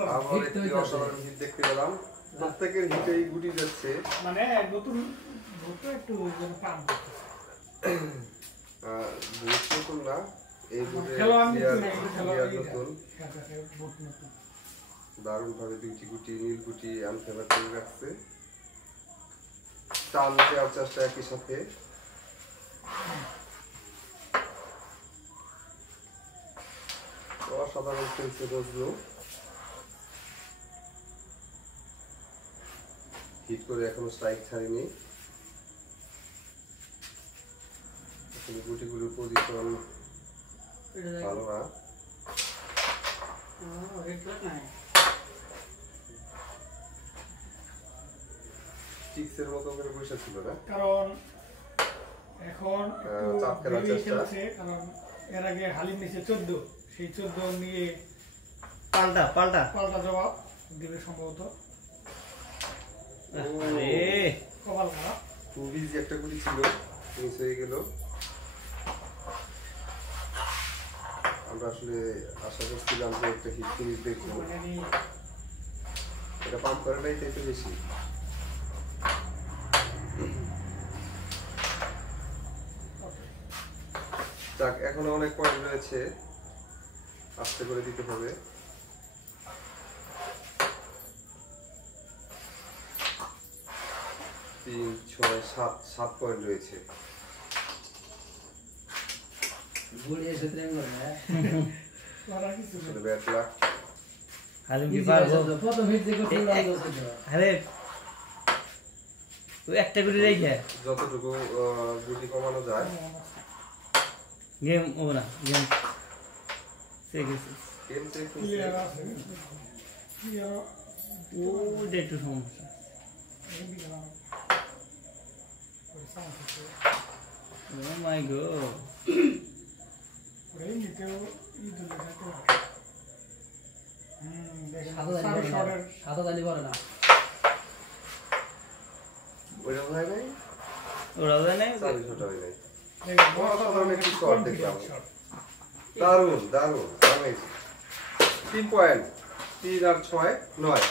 আমার একটি অসাধারণ হিট দেখতে পেলাম। প্রত্যেকের হিটেই গুটি যাচ্ছে, মানে নতুন ভোটটা একটু পান নতুন না, এই ভোটে নতুন দারুণ ভাবে দুইটি গুটি নীল গুটি আনফেভার করে রাখছে। টান দেওয়ার চেষ্টা একই সাথে। অসাধারণ খেলছে নজরুল, হিট করে এখনো স্ট্রাইক ছাড়েনি। গুটিগুলোর পজিশন ভালো না, চিক্সের মতো করে বসে ছিল না, কারণ এখন চাপ খেলার চেষ্টা। কারণ এর আগে হালিম নিচে 14, সেই 14 নিয়ে পাল্টা জবাব দিবে সম্ভবত। কপাল খারাপ, খুব ইজি একটা গুটি ছিল, মিস হয়ে গেল। আমরা আসলে আশা করছিলাম যে একটা হিট ফিনিশ দেখবো, এটা পাম্প করে নাই তাই তো বেশি। যাক, এখনো অনেক পয়েন্ট রয়েছে, আস্তে করে দিতে হবে। 3, 6, 7 পয়েন্ট রয়েছে। ব্যাট লাক। হালিম কি পারবো? আরে তুই একটা গুলি রেখে যতটুকু গুটি কমানো যায়। গেম ওরা গেম ক্লিয়ার আছে, ক্লিয়ার ও একটু সমস্যা। ও মাই গড, সাদা জানি করে না, ওইটা হয় নাই, ওরা নাই, সার্ভিসটা হয় নাই। অসাধারণ একটি শট দেখলাম, দারুণ দারুণ। 3 পয়েন্ট, 3 আর 6, 9।